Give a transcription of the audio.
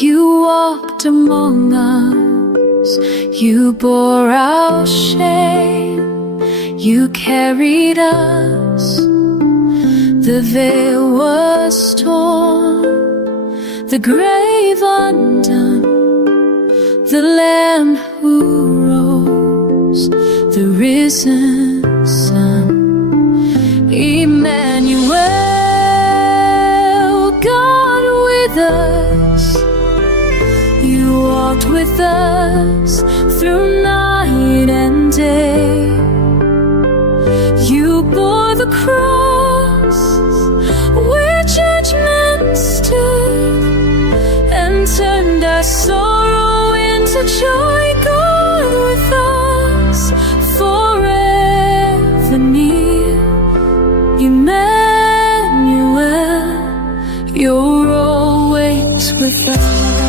You walked among us, you bore our shame, you carried us. The veil was torn, the grave undone, the Lamb who rose, the risen Son. Emmanuel, God with us, you walked with us through night and day. You bore the cross where judgment stood, and turned our sorrow into joy. God with us, forever near. Emmanuel, you're always with us.